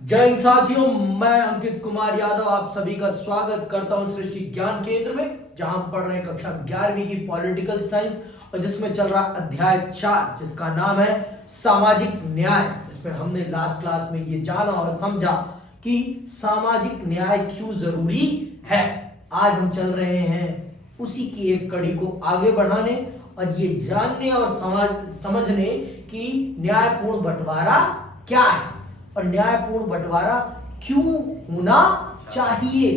जय हिंद साथियों, मैं अंकित कुमार यादव आप सभी का स्वागत करता हूं सृष्टि ज्ञान केंद्र में, जहां हम पढ़ रहे हैं कक्षा 11वीं की पॉलिटिकल साइंस और जिसमें चल रहा अध्याय 4 जिसका नाम है सामाजिक न्याय। जिसमें हमने लास्ट क्लास में ये जाना और समझा कि सामाजिक न्याय क्यों जरूरी है। आज हम चल रहे हैं उसी की एक कड़ी को आगे बढ़ाने और ये जानने और समझने कि न्यायपूर्ण बंटवारा क्या है और न्यायपूर्ण बंटवारा क्यों होना चाहिए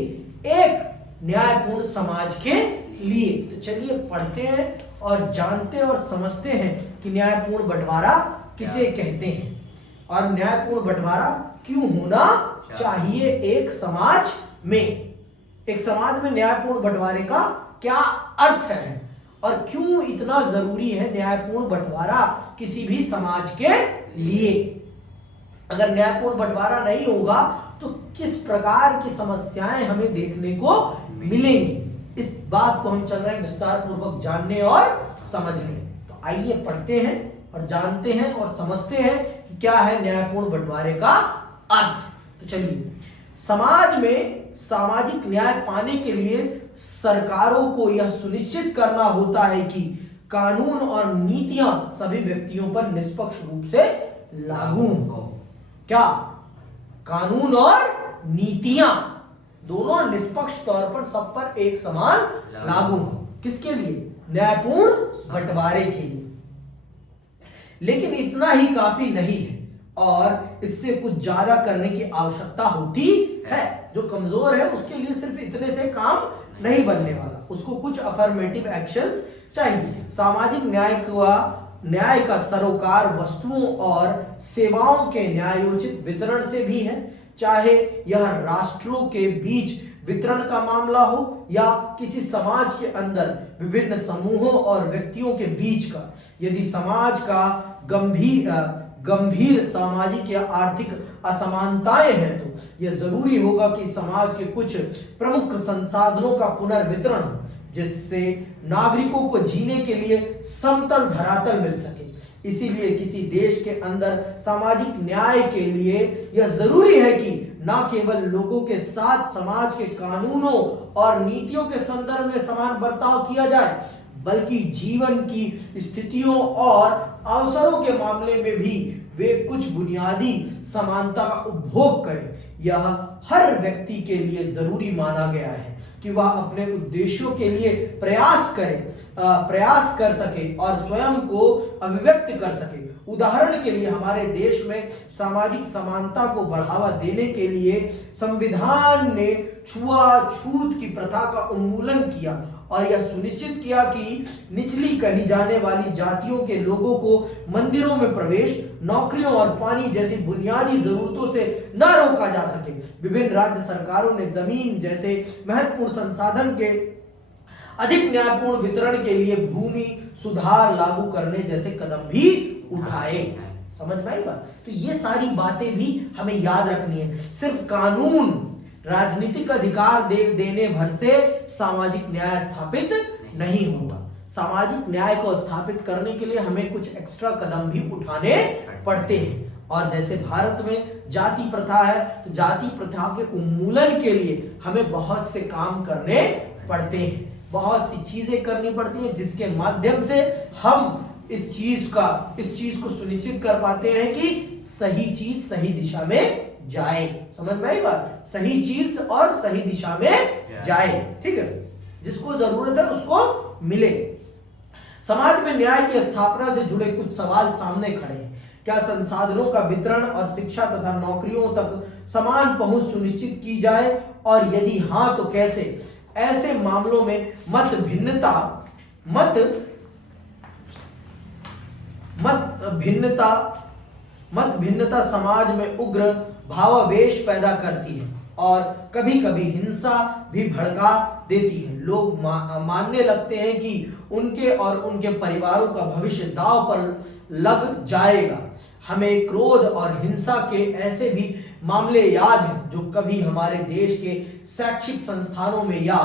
एक न्यायपूर्ण समाज के लिए। तो चलिए पढ़ते हैं और जानते और समझते हैं कि न्यायपूर्ण बंटवारा किसे कहते हैं और न्यायपूर्ण बंटवारा क्यों होना चाहिए एक समाज में। एक समाज में न्यायपूर्ण बंटवारे का क्या अर्थ है और क्यों इतना जरूरी है न्यायपूर्ण बंटवारा किसी भी समाज के लिए। अगर न्यायपूर्ण बंटवारा नहीं होगा तो किस प्रकार की समस्याएं हमें देखने को मिलेंगी, इस बात को हम चल रहे हैं विस्तार पूर्वक जानने और समझने। तो आइए पढ़ते हैं और जानते हैं और समझते हैं कि क्या है न्यायपूर्ण बंटवारे का अर्थ। तो चलिए, समाज में सामाजिक न्याय पाने के लिए सरकारों को यह सुनिश्चित करना होता है कि कानून और नीतियां सभी व्यक्तियों पर निष्पक्ष रूप से लागू हों। क्या कानून और नीतियां दोनों निष्पक्ष तौर पर सब पर एक समान लागू हो। किसके लिए? न्यायपूर्ण बंटवारे के लिए। लेकिन इतना ही काफी नहीं है और इससे कुछ ज्यादा करने की आवश्यकता होती है। जो कमजोर है उसके लिए सिर्फ इतने से काम नहीं बनने वाला, उसको कुछ अफर्मेटिव एक्शंस चाहिए। सामाजिक न्याय का सरोकार वस्तुओं और सेवाओं के न्यायोचित वितरण से भी है, चाहे यह राष्ट्रों के बीच वितरण का मामला हो या किसी समाज के अंदर विभिन्न समूहों और व्यक्तियों के बीच का। यदि समाज का गंभीर सामाजिक या आर्थिक असमानताएं हैं तो यह जरूरी होगा कि समाज के कुछ प्रमुख संसाधनों का पुनर्वितरण हो, जिससे नागरिकों को जीने के लिए समतल धरातल मिल सके। इसीलिए किसी देश के अंदर सामाजिक न्याय के लिए यह जरूरी है कि न केवल लोगों के साथ समाज के कानूनों और नीतियों के संदर्भ में समान बर्ताव किया जाए, बल्कि जीवन की स्थितियों और अवसरों के मामले में भी वे कुछ बुनियादी समानता का उपभोग करें। यह हर व्यक्ति के लिए जरूरी माना गया है कि वह अपने उद्देश्यों के लिए प्रयास कर सके और स्वयं को अभिव्यक्त कर सके। उदाहरण के लिए हमारे देश में सामाजिक समानता को बढ़ावा देने के लिए संविधान ने छुआछूत की प्रथा का उन्मूलन किया और यह सुनिश्चित किया कि निचली कही जाने वाली जातियों के लोगों को मंदिरों में प्रवेश, नौकरियों और पानी जैसी बुनियादी जरूरतों से न रोका जा सके। विभिन्न राज्य सरकारों ने जमीन जैसे महत्वपूर्ण संसाधन के अधिक न्यायपूर्ण वितरण के लिए भूमि सुधार लागू करने जैसे कदम भी उठाए। समझ में आई बात? तो ये सारी बातें भी हमें याद रखनी है। सिर्फ कानून, राजनीतिक अधिकार देने भर से सामाजिक न्याय स्थापित नहीं होगा। सामाजिक न्याय को स्थापित करने के लिए हमें कुछ एक्स्ट्रा कदम भी उठाने पड़ते हैं। और जैसे भारत में जाति प्रथा है तो जाति प्रथा के उन्मूलन के लिए हमें बहुत से काम करने पड़ते हैं, बहुत सी चीजें करनी पड़ती हैं, जिसके माध्यम से हम इस चीज को सुनिश्चित कर पाते हैं कि सही चीज सही दिशा में जाए। समझ में आई बात? सही चीज और सही दिशा में जाए, ठीक है, जिसको जरूरत है उसको मिले। समाज में न्याय की स्थापना से जुड़े कुछ सवाल सामने खड़े हैं। क्या संसाधनों का वितरण और shiक्षा तथा नौकरियों तक समान पहुंच सुनिश्चित की जाए और यदि हां तो कैसे? ऐसे मामलों में मत भिन्नता समाज में उग्र भावावेश पैदा करती है और कभी कभी हिंसा भी भड़का देती है। लोग मानने लगते हैं कि उनके और उनके परिवारों का भविष्य दांव पर लग जाएगा। हमें क्रोध और हिंसा के ऐसे भी मामले याद हैं जो कभी हमारे देश के शैक्षिक संस्थानों में या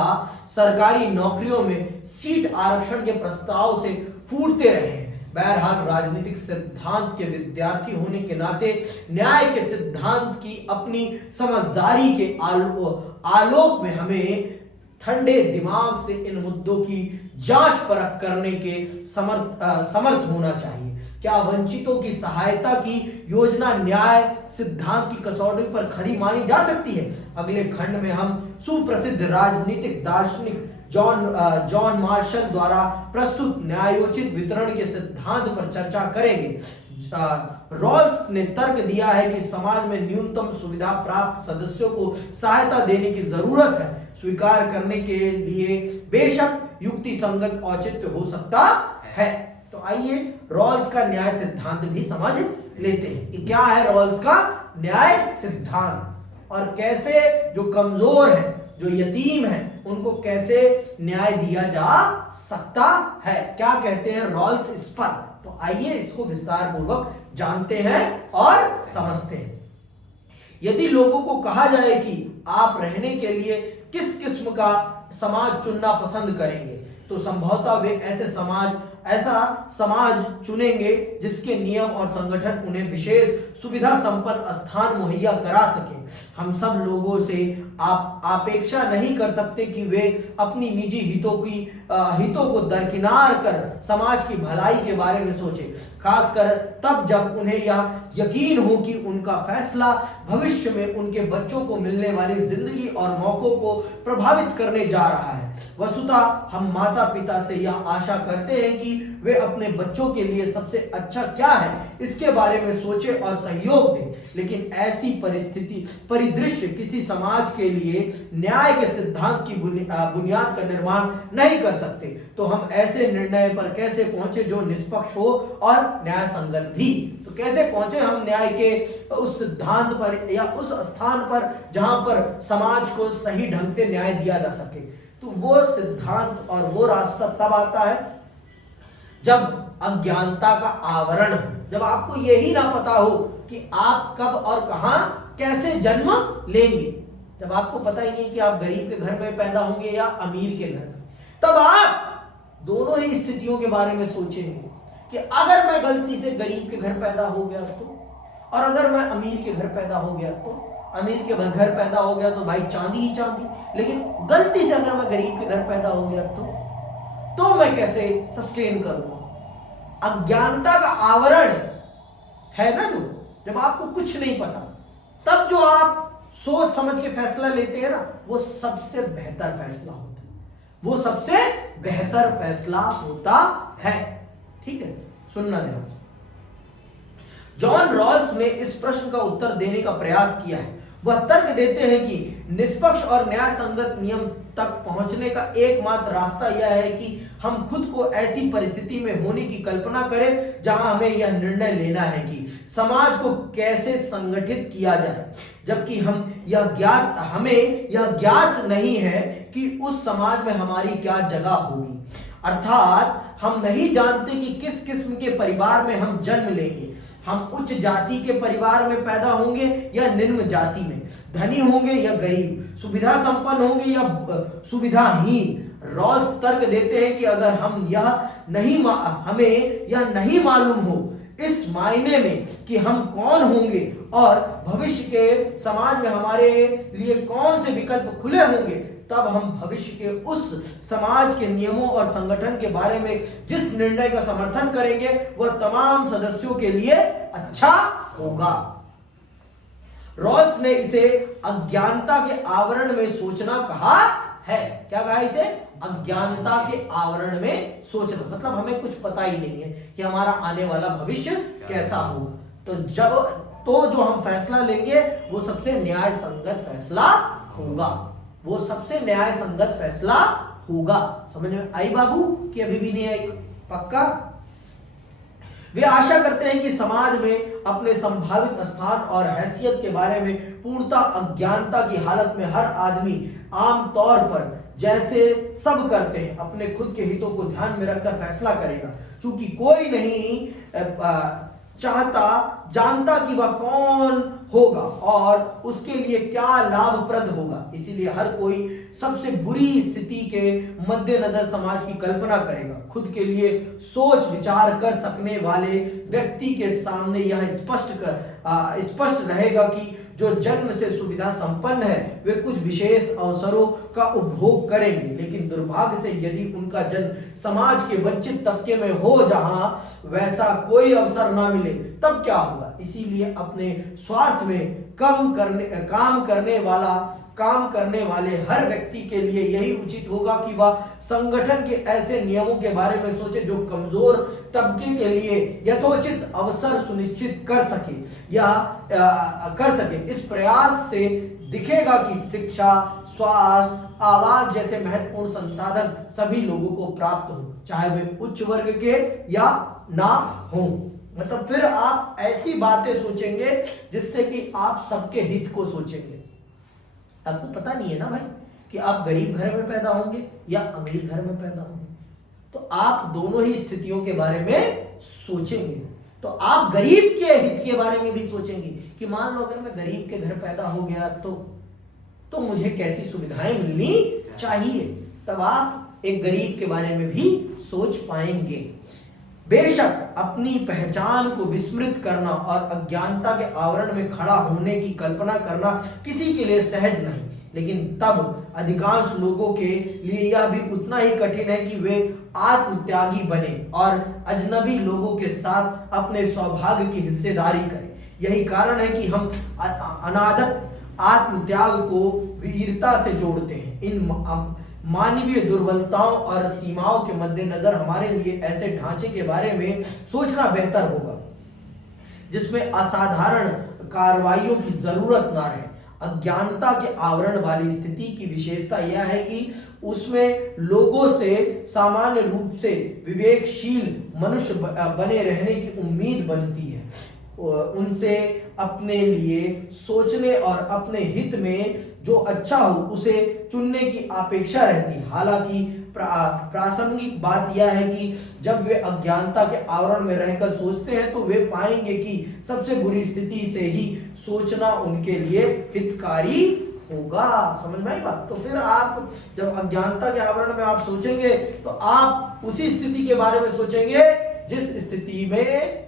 सरकारी नौकरियों में सीट आरक्षण के प्रस्ताव से फूटते रहे हैं। बहरहाल राजनीतिक सिद्धांत के विद्यार्थी होने के नाते न्याय के सिद्धांत की अपनी समझदारी के आलोक में हमें ठंडे दिमाग से इन मुद्दों की जांच परख करने के समर्थ होना चाहिए। क्या वंचितों की सहायता की योजना न्याय सिद्धांत की कसौटी पर खरी मानी जा सकती है? अगले खंड में हम सुप्रसिद्ध राजनीतिक दार्शनिक जॉन मार्शल द्वारा प्रस्तुत न्यायोचित वितरण के सिद्धांत पर चर्चा करेंगे। रॉल्स ने तर्क दिया है कि समाज में न्यूनतम सुविधा प्राप्त सदस्यों को सहायता देने की जरूरत है। स्वीकार करने के लिए बेशक युक्ति संगत औचित्य हो सकता है। तो आइए रॉल्स का न्याय सिद्धांत भी समझ लेते हैं कि क्या है रॉल्स का न्याय सिद्धांत और कैसे जो कमजोर है, जो यतीम है, उनको कैसे न्याय दिया जा सकता है। क्या कहते हैं रॉल्स इस पर? तो आइए इसको विस्तार पूर्वक जानते हैं और समझते हैं। यदि लोगों को कहा जाए कि आप रहने के लिए किस किस्म का समाज चुनना पसंद करेंगे, तो संभवतः वे ऐसा समाज चुनेंगे जिसके नियम और संगठन उन्हें विशेष सुविधा संपन्न स्थान मुहैया करा सके। हम सब लोगों से आप अपेक्षा नहीं कर सकते कि वे अपनी निजी हितों को दरकिनार कर समाज की भलाई के बारे में सोचें, खासकर तब जब उन्हें यह यकीन हो कि उनका फैसला भविष्य में उनके बच्चों को मिलने वाली जिंदगी और मौकों को प्रभावित करने जा रहा है। वस्तुतः हम माता पिता से यह आशा करते हैं कि वे अपने बच्चों के लिए सबसे अच्छा क्या है इसके बारे में सोचें और सहयोग दें, लेकिन ऐसी परिदृश्य किसी समाज के लिए न्याय के सिद्धांत की बुनियाद का निर्माण नहीं कर सकते। तो हम ऐसे निर्णय पर कैसे पहुंचे जो निष्पक्ष हो और न्याय संगत भी? तो कैसे पहुंचे हम न्याय के उस सिद्धांत पर या उस स्थान पर जहां पर समाज को सही ढंग से न्याय दिया जा सके? तो वो सिद्धांत और वो रास्ता तब आता है जब अज्ञानता का आवरण, जब आपको यही ना पता हो कि आप कब और कहां कैसे जन्म लेंगे, जब आपको पता ही नहीं कि आप गरीब के घर में पैदा होंगे या अमीर के घर में, तब आप दोनों ही स्थितियों के बारे में सोचेंगे कि अगर मैं गलती से गरीब के घर पैदा हो गया तो, और अगर मैं अमीर के घर पैदा हो गया तो। अमीर के घर पैदा हो गया तो भाई चांदी ही चांदी, लेकिन गलती से अगर मैं गरीब के घर पैदा हो गया तो मैं कैसे सस्टेन करूंगा? अज्ञानता का आवरण है ना, जो जब आपको कुछ नहीं पता, तब जो आप सोच समझ के फैसला लेते हैं ना, वो सबसे बेहतर फैसला होता है, वो सबसे बेहतर फैसला होता है। ठीक है, सुनना ध्यान से। जॉन रॉल्स ने इस प्रश्न का उत्तर देने का प्रयास किया है। वह तर्क देते हैं कि निष्पक्ष और न्याय संगत नियम तक पहुंचने का एकमात्र रास्ता यह है कि हम खुद को ऐसी परिस्थिति में होने की कल्पना करें जहां हमें यह निर्णय लेना है कि समाज को कैसे संगठित किया जाए, जबकि हमें यह ज्ञात नहीं है कि उस समाज में हमारी क्या जगह होगी। अर्थात हम नहीं जानते कि किस किस्म के परिवार में हम जन्म लेंगे। हम उच्च जाति के परिवार में पैदा होंगे या निम्न जाति में, धनी होंगे या गरीब, सुविधा संपन्न होंगे या सुविधाहीन। रॉल्स तर्क देते हैं कि अगर हमें यह नहीं मालूम हो इस मायने में कि हम कौन होंगे और भविष्य के समाज में हमारे लिए कौन से विकल्प खुले होंगे, तब हम भविष्य के उस समाज के नियमों और संगठन के बारे में जिस निर्णय का समर्थन करेंगे वह तमाम सदस्यों के लिए अच्छा होगा। रॉल्स ने इसे अज्ञानता के आवरण में सोचना कहा है। क्या कहा इसे? अज्ञानता के आवरण में सोचना, मतलब हमें कुछ पता ही नहीं है कि हमारा आने वाला भविष्य कैसा होगा। तो जो हम फैसला लेंगे वो सबसे न्याय संगत फैसला होगा, वो सबसे न्याय संगत फैसला होगा। समझ में आई बाबू कि अभी भी नहीं आई? पक्का? वे आशा करते हैं कि समाज में अपने संभावित स्थान और हैसियत के बारे में पूर्णता अज्ञानता की हालत में हर आदमी आमतौर पर जैसे सब करते हैं अपने खुद के हितों को ध्यान में रखकर फैसला करेगा, क्योंकि कोई नहीं जानता कि वह होगा और उसके लिए क्या लाभप्रद होगा। इसीलिए हर कोई सबसे बुरी स्थिति के मद्देनजर समाज की कल्पना करेगा। खुद के लिए सोच विचार कर सकने वाले व्यक्ति के सामने यह स्पष्ट रहेगा कि जो जन्म से सुविधा संपन्न है वे कुछ विशेष अवसरों का उपभोग करेंगे, लेकिन दुर्भाग्य से यदि उनका जन्म समाज के वंचित तबके में हो जहां वैसा कोई अवसर ना मिले तब क्या होगा। इसीलिए अपने स्वार्थ में काम करने वाले हर व्यक्ति के लिए यही उचित होगा कि वह संगठन के ऐसे नियमों के बारे में सोचे जो कमजोर तबके के लिए यथोचित अवसर सुनिश्चित कर सके। इस प्रयास से दिखेगा कि शिक्षा, स्वास्थ्य, आवास जैसे महत्वपूर्ण संसाधन सभी लोगों को प्राप्त हो, चाहे वे उच्च वर्ग के या ना हो। मतलब फिर आप ऐसी बातें सोचेंगे जिससे कि आप सबके हित को सोचेंगे। आपको पता नहीं है ना भाई कि आप गरीब घर में पैदा होंगे या अमीर घर में पैदा होंगे, तो आप दोनों ही स्थितियों के बारे में सोचेंगे। तो आप गरीब के हित के बारे में भी सोचेंगे कि मान लो अगर मैं गरीब के घर पैदा हो गया तो मुझे कैसी सुविधाएं मिलनी चाहिए, तब आप एक गरीब के बारे में भी सोच पाएंगे। बेशक अपनी पहचान को विस्मृत करना और अज्ञानता के आवरण में खड़ा होने की कल्पना करना किसी के लिए सहज नहीं, लेकिन तब अधिकांश लोगों के लिए यह भी उतना ही कठिन है कि वे आत्मत्यागी बने और अजनबी लोगों के साथ अपने सौभाग्य की हिस्सेदारी करें। यही कारण है कि हम अनादत आत्मत्याग को वीरता से जोड़ते हैं। इन मानवीय दुर्बलताओं और सीमाओं के मद्देनजर हमारे लिए ऐसे ढांचे के बारे में सोचना बेहतर होगा जिसमें असाधारण कार्रवाइयों की जरूरत ना रहे। अज्ञानता के आवरण वाली स्थिति की विशेषता यह है कि उसमें लोगों से सामान्य रूप से विवेकशील मनुष्य बने रहने की उम्मीद बनती है। उनसे अपने लिए सोचने और अपने हित में जो अच्छा हो उसे चुनने की अपेक्षा रहती है। हालांकि प्रासंगिक बात यह है कि जब वे अज्ञानता के आवरण में रहकर सोचते हैं तो वे पाएंगे कि सबसे बुरी स्थिति से ही सोचना उनके लिए हितकारी होगा। समझ में आई बात? तो फिर आप जब अज्ञानता के आवरण में आप सोचेंगे तो आप उसी स्थिति के बारे में सोचेंगे जिस स्थिति में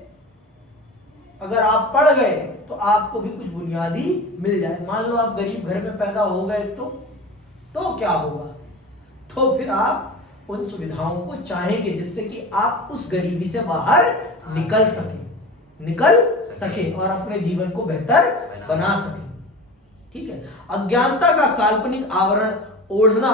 अगर आप पढ़ गए तो आपको भी कुछ बुनियादी मिल जाए। मान लो आप गरीब घर में पैदा हो गए तो क्या होगा? तो फिर आप उन सुविधाओं को चाहेंगे जिससे कि आप उस गरीबी से बाहर निकल सके और अपने जीवन को बेहतर बना सके। ठीक है। अज्ञानता का काल्पनिक आवरण ओढ़ना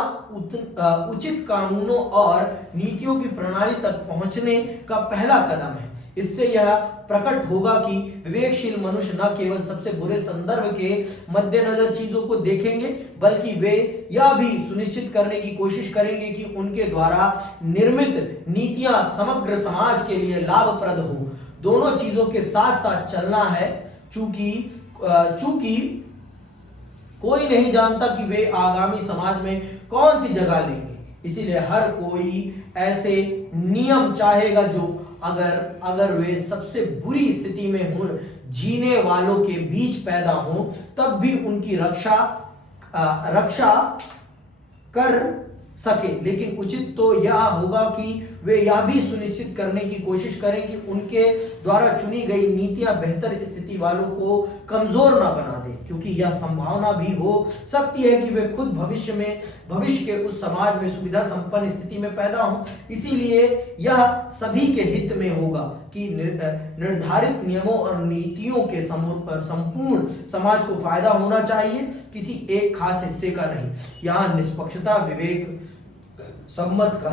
उचित कानूनों और नीतियों की प्रणाली तक पहुंचने का पहला कदम है। इससे यह प्रकट होगा कि विवेकशील मनुष्य न केवल सबसे बुरे संदर्भ के मद्देनजर चीजों को देखेंगे बल्कि वे यह भी सुनिश्चित करने की कोशिश करेंगे कि उनके द्वारा निर्मित नीतियां समग्र समाज के लिए लाभप्रद हो। दोनों चीजों के साथ साथ चलना है, चूंकि कोई नहीं जानता कि वे आगामी समाज में कौन सी जगह लेंगे। इसीलिए हर कोई ऐसे नियम चाहेगा जो अगर वे सबसे बुरी स्थिति में हो, जीने वालों के बीच पैदा हो, तब भी उनकी रक्षा कर सके। लेकिन उचित तो यह होगा कि वे यह भी सुनिश्चित करने की कोशिश करें कि उनके द्वारा चुनी गई नीतियां बेहतर स्थिति वालों को कमजोर ना बना दे, क्योंकि यह संभावना भी हो सकती है कि वे खुद भविष्य के उस समाज में सुविधा संपन्न स्थिति में पैदा हों। इसीलिए यह सभी के हित में होगा कि निर्धारित नियमों और नीतियों के संपूर्ण समाज को फायदा होना चाहिए, किसी एक खास हिस्से का नहीं। यहाँ निष्पक्षता विवेक सम्मत का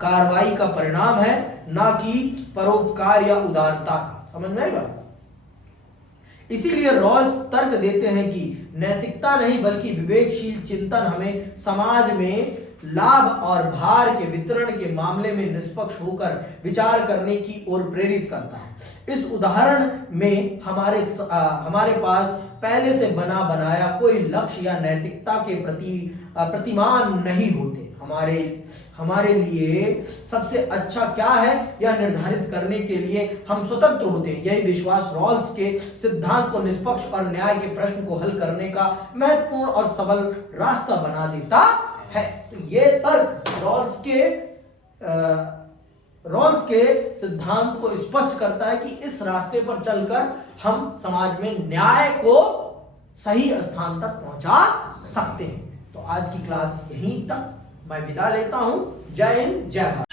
कार्रवाई का परिणाम है, ना कि परोपकार या उदारता का। समझ में आएगा? इसीलिए रॉल्स तर्क देते हैं कि नैतिकता नहीं बल्कि विवेकशील चिंतन हमें समाज में लाभ और भार के वितरण के मामले में निष्पक्ष होकर विचार करने की ओर प्रेरित करता है। इस उदाहरण में हमारे पास पहले से बनाया कोई लक्ष्य या नैतिकता के प्रतिमान नहीं होते। हमारे हमारे लिए सबसे अच्छा क्या है यह निर्धारित करने के लिए हम स्वतंत्र होते हैं। यही विश्वास रॉल्स के सिद्धांत को निष्पक्ष और न्याय के प्रश्न को हल करने का महत्वपूर्ण और सबल रास्ता बना देता है। तो ये तर्क रॉल्स के सिद्धांत को स्पष्ट करता है कि इस रास्ते पर चलकर हम समाज में न्याय को सही स्थान तक पहुंचा सकते हैं। तो आज की क्लास यहीं तक, मैं विदा लेता हूं। जय हिंद, जय भारत।